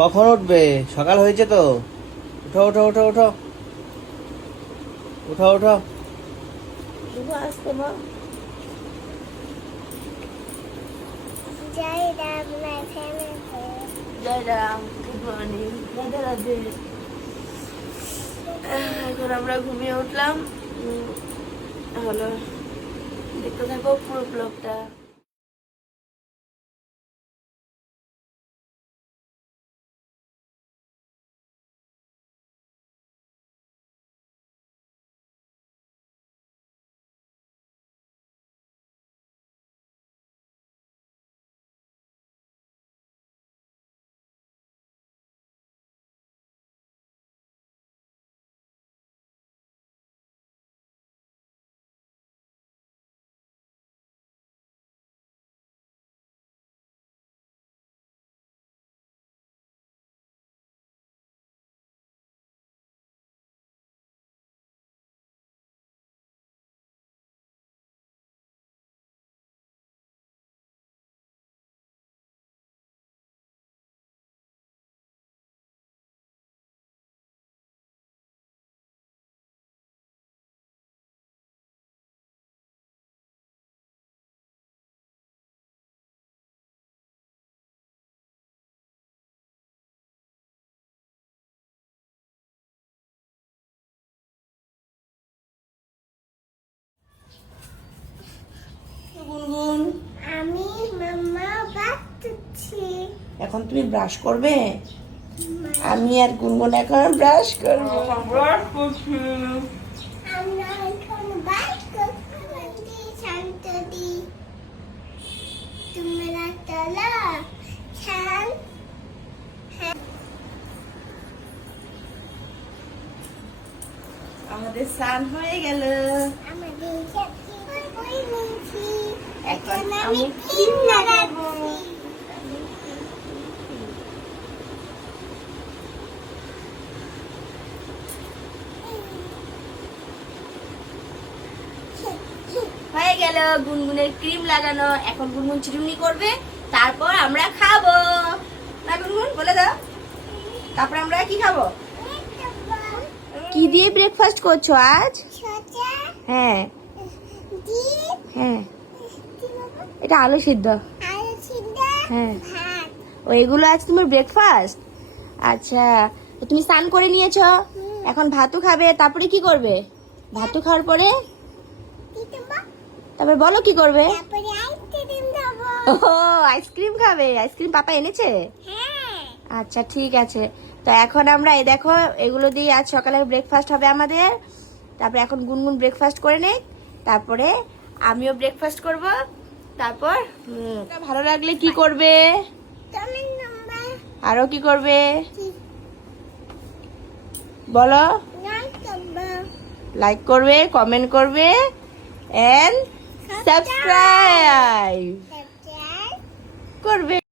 কখন উঠবে? সকাল হয়েছে তো। উঠো উঠো উঠো উঠো উঠো উঠো। শুভ আসতে বল। জয় রাম, গুড মর্নিং, রাধে রাধে। এখন আমরা ঘুমিয়ে উঠলাম। হলো, দেখতে থাকো পুরো ব্লগটা। গুনগুন, আমি মাম্মা বাচ্চাছি। এখন তুমি ব্রাশ করবে? আমি আর গুনগুন এখন ব্রাশ করবো। ব্রাশ করছি। আমরা এখন বাইক করতে শান্ত দি। তোমরা চলো শান। আমাদের স্নান হয়ে গেল। আমাদের সবজি করে নিয়েছি। এখন এখন আমি আমি ক্রিম লাগাবো। হয়ে গেল গুনগুনের ক্রিম লাগানো। এখন গুনগুন চিরুনি করবে, তারপর আমরা খাবো। না গুনগুন, বলে দাও। তারপর আমরা কি খাবো? কি দিয়ে ব্রেকফাস্ট করছো আজ? সোজা হ্যাঁ ডিম হ্যাঁ, এটা আলু সিদ্ধ। আলু সিদ্ধ হ্যাঁ। ভাত। ও, এগুলো আজ তোমার ব্রেকফাস্ট? আচ্ছা, তো তুমি স্নান করে নিয়েছো, এখন ভাতও খাবে, তারপরে কি করবে? ভাতও খাওয়ার পরে তারপরে বলো কি করবে? তারপরে আইসক্রিম দেবো। ও, আইসক্রিম খাবে? আইসক্রিম পাপা এনেছে? হ্যাঁ। আচ্ছা ঠিক আছে। তো এখন আমরা এই দেখো, এগুলো দিয়ে আজ সকালের ব্রেকফাস্ট হবে আমাদের। তারপরে এখন গুনগুন ব্রেকফাস্ট করে নেই, তারপরে আমিও ব্রেকফাস্ট করব। তারপর ভালো লাগলে কি করবে? তুমি নাম্বার আরো কি করবে বলো? নাম্বার লাইক করবে, কমেন্ট করবে, এন্ড সাবস্ক্রাইব করবে।